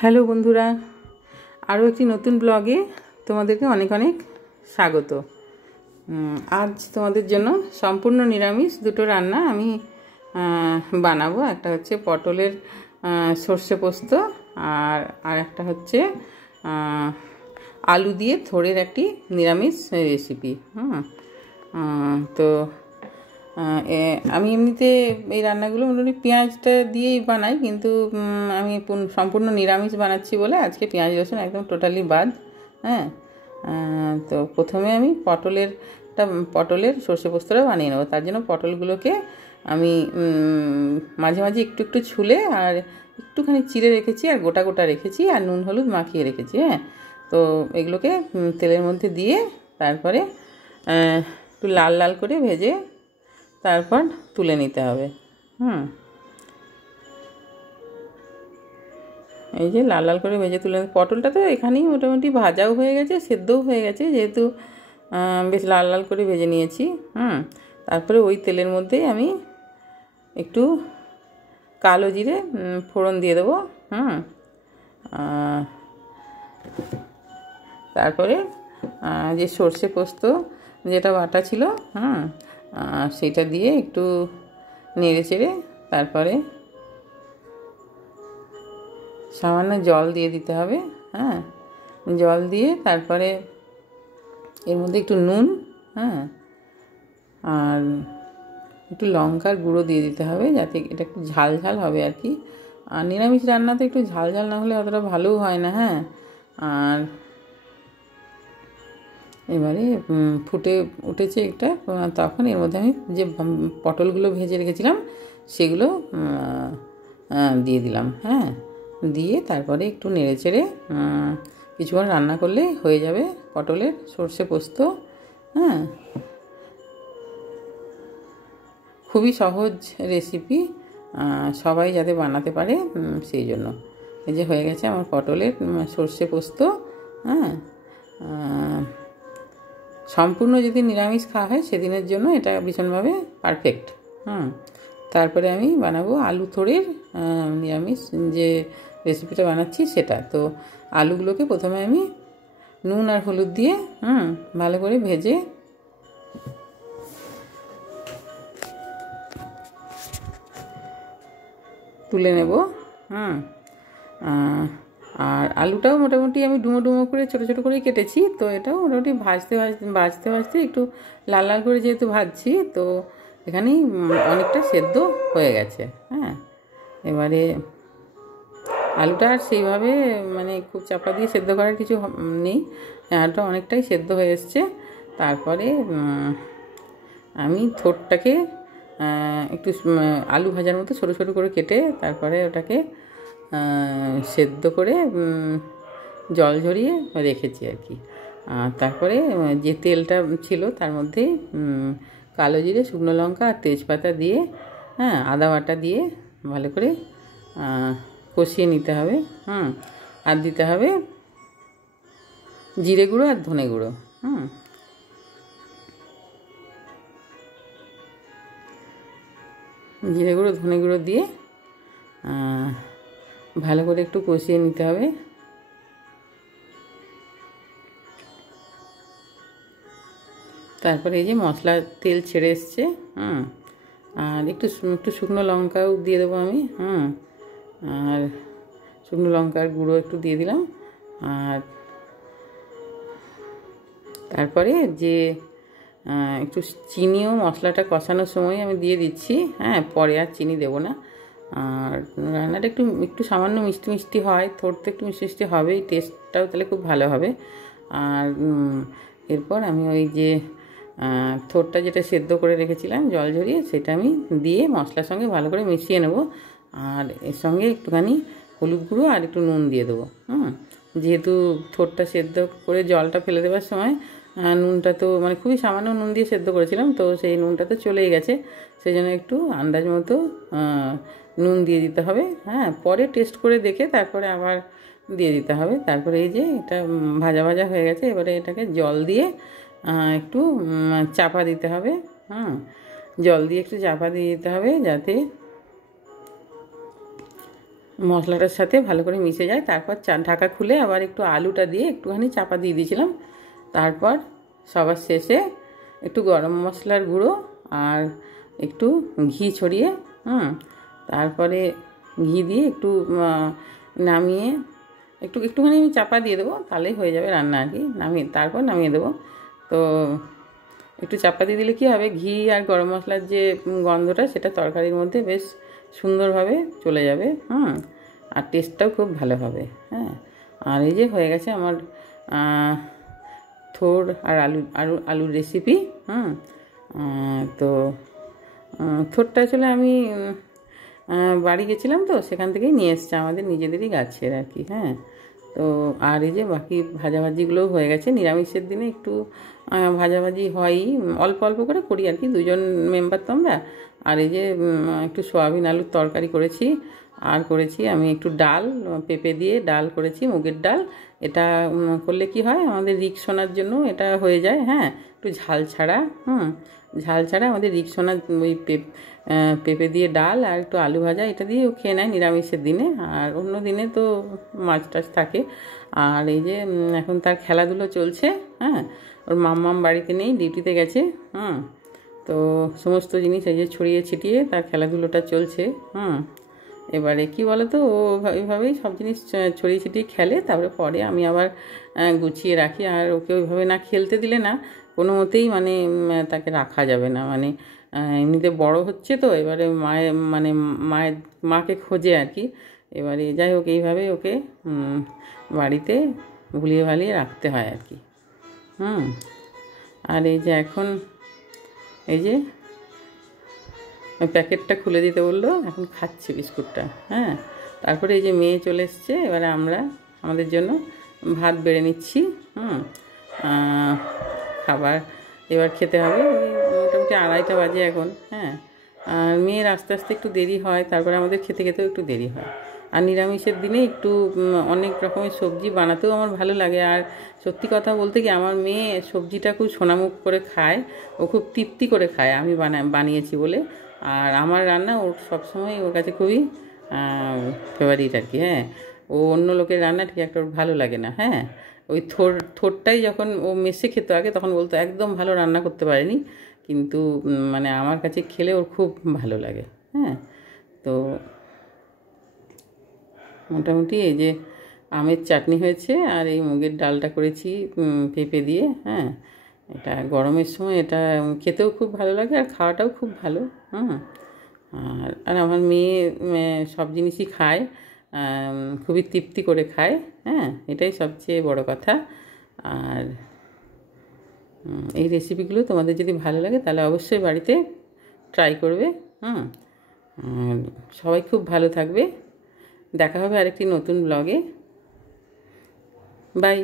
Hello বন্ধুরা, আরও একটি নতুন ব্লগে তোমাদেরকে অনেক অনেক স্বাগত। আজ তোমাদের জন্য সম্পূর্ণ নিরামিষ দুটো রান্না আমি বানাবো। একটা হচ্ছে পটলের সর্ষে পোস্ত, আর একটা হচ্ছে আলু দিয়ে থোড়ের একটি নিরামিষ রেসিপি। তো আমি এমনিতে এই রান্নাগুলো মোটামুটি পেঁয়াজটা দিয়েই বানাই, কিন্তু আমি সম্পূর্ণ নিরামিষ বানাচ্ছি বলে আজকে পেঁয়াজ রসুন একদম টোটালি বাদ। তো প্রথমে আমি পটলের সর্ষে পোস্তটা বানিয়ে নেবো। তার জন্য পটলগুলোকে আমি মাঝে মাঝে একটু একটু ছুলে আর একটুখানি চিড়ে রেখেছি, আর গোটা গোটা রেখেছি, আর নুন হলুদ মাখিয়ে রেখেছি। তো এগুলোকে তেলের মধ্যে দিয়ে তারপরে একটু লাল লাল করে ভেজে তারপর তুলে নিতে হবে। এই যে লাল লাল করে ভেজে তুলে, পটলটা তো এখানেই মোটামুটি ভাজাও হয়ে গেছে, সেদ্ধও হয়ে গেছে, যেহেতু বেশ লাল লাল করে ভেজে নিয়েছি। তারপরে ওই তেলের মধ্যেই আমি একটু কালো জিরে ফোড়ন দিয়ে দেবো। তারপরে যে সর্ষে পোস্ত যেটা বাটা ছিল সেটা দিয়ে একটু নেড়ে চেড়ে তারপরে সামান্য জল দিয়ে দিতে হবে। জল দিয়ে তারপরে এর মধ্যে একটু নুন আর একটু লঙ্কার গুঁড়ো দিয়ে দিতে হবে, যাতে এটা একটু ঝাল ঝাল হবে আর কি। আর নিরামিষ রান্নাতে একটু ঝাল ঝাল না হলে অতটা ভালোও হয় না। আর এবারে ফুটে উঠেছে একটা, তখন এর মধ্যে আমি যে পটলগুলো ভেজে রেখেছিলাম সেগুলো দিয়ে দিলাম। দিয়ে তারপরে একটু নেড়ে চেড়ে কিছুক্ষণ রান্না করলে হয়ে যাবে পটলের সর্ষে পোস্ত। খুবই সহজ রেসিপি, সবাই যাতে বানাতে পারে সেই জন্য। এই যে হয়ে গেছে আমার পটলের সর্ষে পোস্ত। সম্পূর্ণ যদি নিরামিষ খাওয়া হয় সেদিনের জন্য এটা ভীষণভাবে পারফেক্ট। তারপরে আমি বানাবো আলু থোড়ের নিরামিষ যে রেসিপিটা বানাচ্ছি সেটা। তো আলুগুলোকে প্রথমে আমি নুন আর হলুদ দিয়ে ভালো করে ভেজে তুলে নেব। আর আলুটাও মোটামুটি আমি ডুমো ডুমো করে ছোটো ছোটো করে কেটেছি। তো এটাও মোটামুটি ভাজতে একটু লাল লাল করে যেহেতু ভাজছি, তো এখানেই অনেকটা সেদ্ধ হয়ে গেছে। এবারে আলুটা আর সেইভাবে মানে খুব চাপা দিয়ে সেদ্ধ করার কিছু নেই, আলুটা অনেকটাই সেদ্ধ হয়ে এসছে। তারপরে আমি থোড়টাকে একটু আলু ভাজার মতো ছোটো ছোটো করে কেটে তারপরে ওটাকে সেদ্ধ করে জল ঝরিয়ে রেখেছি আর কি। তারপরে যে তেলটা ছিল তার মধ্যে কালো জিরে, শুকনো লঙ্কা আর তেজপাতা দিয়ে আদা বাটা দিয়ে ভালো করে কষিয়ে নিতে হবে। আর দিতে হবে জিরে গুঁড়ো আর ধনে গুঁড়ো। জিরে গুঁড়ো ধনে গুঁড়ো দিয়ে ভালো করে একটু কষিয়ে নিতে হবে। তারপরে এই যে মশলার তেল ছেড়ে এসছে, আর একটু শুকনো লঙ্কাও দিয়ে দেবো আমি। আর শুকনো লঙ্কার গুঁড়ো একটু দিয়ে দিলাম। আর তারপরে যে একটু চিনিও মশলাটা কষানোর সময় আমি দিয়ে দিচ্ছি। পরে আর চিনি দেবো না। আর রান্নাটা একটু সামান্য মিষ্টি মিষ্টি হয়, থোড়তে একটু মিষ্টি মিষ্টি হবেই, টেস্টটাও তাহলে খুব ভালো হবে। আর এরপর আমি ওই যে থোড়টা যেটা সেদ্ধ করে রেখেছিলাম জল ঝরিয়ে, সেটা আমি দিয়ে মশলার সঙ্গে ভালো করে মিশিয়ে নেব। আর এর সঙ্গে একটুখানি হলুদ গুঁড়ো আর একটু নুন দিয়ে দেবো। যেহেতু থোড়টা সেদ্ধ করে জলটা ফেলে দেওয়ার সময় নুনটা তো মানে খুবই সামান্য নুন দিয়ে সেদ্ধ করেছিলাম, তো সেই নুনটা তো চলেই গেছে, সেই জন্য একটু আন্দাজ মতো নুন দিয়ে দিতে হবে। পরে টেস্ট করে দেখে তারপরে আবার দিয়ে দিতে হবে। তারপরে এই যে এটা ভাজা ভাজা হয়ে গেছে, এবারে এটাকে জল দিয়ে একটু চাপা দিতে হবে। জল দিয়ে একটু চাপা দিয়ে দিতে হবে, যাতে মশলাটার সাথে ভালো করে মিশে যায়। তারপর ঢাকা খুলে আবার একটু আলুটা দিয়ে একটুখানি চাপা দিয়ে দিয়েছিলাম। তারপর সবার শেষে একটু গরম মশলার গুঁড়ো আর একটু ঘি ছড়িয়ে তারপরে ঘি দিয়ে একটু নামিয়ে একটুখানি আমি চাপা দিয়ে দেবো, তাহলেই হয়ে যাবে রান্না আর কি। তারপর নামিয়ে দেবো। তো একটু চাপা দিয়ে দিলে কী হবে, ঘি আর গরম মশলার যে গন্ধটা সেটা তরকারির মধ্যে বেশ সুন্দরভাবে চলে যাবে। আর টেস্টটাও খুব ভালো হবে। হ্যাঁ, আর এই যে হয়ে গেছে আমার থোড় আর আলুর রেসিপি। তো থোড়টা আসলে আমি বাড়ি গেছিলাম, তো সেখান থেকেই নিয়ে এসছে, আমাদের নিজেদেরই গাছের আর কি। হ্যাঁ, তো আর এই যে বাকি ভাজাভাজিগুলোও হয়ে গেছে। নিরামিষের দিনে একটু ভাজাভাজি হয়ই, অল্প অল্প করে করি আর কি, 2জন মেম্বার তো আমরা। আর এই যে একটু সয়াবিন আলুর তরকারি করেছি, আর করেছি আমি একটু ডাল, পেঁপে দিয়ে ডাল করেছি, মুগের ডাল। এটা করলে কি হয়, আমাদের রিকশোনার জন্য এটা হয়ে যায়। হ্যাঁ, একটু ঝাল ছাড়া, ঝাল ছাড়া আমাদের রিকশোনার ওই পেঁপে দিয়ে ডাল আর একটু আলু ভাজা এটা দিয়েও খেয়ে নেয় নিরামিষের দিনে। আর অন্য দিনে তো মাছ টাছ থাকে। আর এই যে এখন তার খেলাধুলো চলছে। হ্যাঁ, ওর মাম্মাম বাড়িতে নেই, ডিউটিতে গেছে। তো সমস্ত জিনিস এই যে ছড়িয়ে ছিটিয়ে তার খেলাধুলোটা চলছে। এবারে কি বলো তো, ও ওইভাবেই সব জিনিস ছড়িয়ে ছিটিয়ে খেলে, তারপরে পরে আমি আবার গুছিয়ে রাখি। আর ওকে ওইভাবে না খেলতে দিলে না কোনো মতেই মানে তাকে রাখা যাবে না। মানে এমনিতে বড় হচ্ছে তো, এবারে মাকে খোঁজে আর কি। এবারে যাই হোক, এইভাবেই ওকে বাড়িতে ভুলিয়ে ভালিয়ে রাখতে হয় আর কি। আর এই যে এখন এই যে প্যাকেটটা খুলে দিতে বললো, এখন খাচ্ছি বিস্কুটটা। হ্যাঁ, তারপরে এই যে মেয়ে চলে এসছে, এবারে আমরা আমাদের জন্য ভাত বেড়ে নিচ্ছি। খাবার এবার খেতে হবে, মোটামুটি 2:30 বাজে এখন। হ্যাঁ, আর মেয়ের আস্তে আস্তে একটু দেরি হয়, তারপরে আমাদের খেতে খেতেও একটু দেরি হয়। আর নিরামিষের দিনে একটু অনেক রকমের সবজি বানাতেও আমার ভালো লাগে। আর সত্যি কথা বলতে কি, আমার মেয়ে সবজিটা খুব সোনামুখ করে খায়, ও খুব তৃপ্তি করে খায় আমি বানিয়েছি বলে। আর আমার রান্না ওর সবসময় ওর কাছে খুবই ফেভারিট আর কি। হ্যাঁ, ও অন্য লোকের রান্না ঠিক একটা ওর ভালো লাগে না। হ্যাঁ, ওই থোড়টাই যখন ও মেসে খেত আগে, তখন বলতো একদম ভালো রান্না করতে পারেনি, কিন্তু মানে আমার কাছে খেলে ওর খুব ভালো লাগে। হ্যাঁ, তো মোটামুটি এই যে আমের চাটনি হয়েছে, আর এই মুগের ডালটা করেছি পেঁপে দিয়ে। হ্যাঁ, এটা গরমের সময় এটা খেতেও খুব ভালো লাগে, আর খাওয়াটাও খুব ভালো। আর আমার মেয়ে সব জিনিসই খায়, খুবই তৃপ্তি করে খায়। হ্যাঁ, এটাই সবচেয়ে বড় কথা। আর এই রেসিপিগুলো তোমাদের যদি ভালো লাগে তাহলে অবশ্যই বাড়িতে ট্রাই করবে। সবাই খুব ভালো থাকবে। দেখা হবে আরেকটি নতুন ব্লগে। বাই।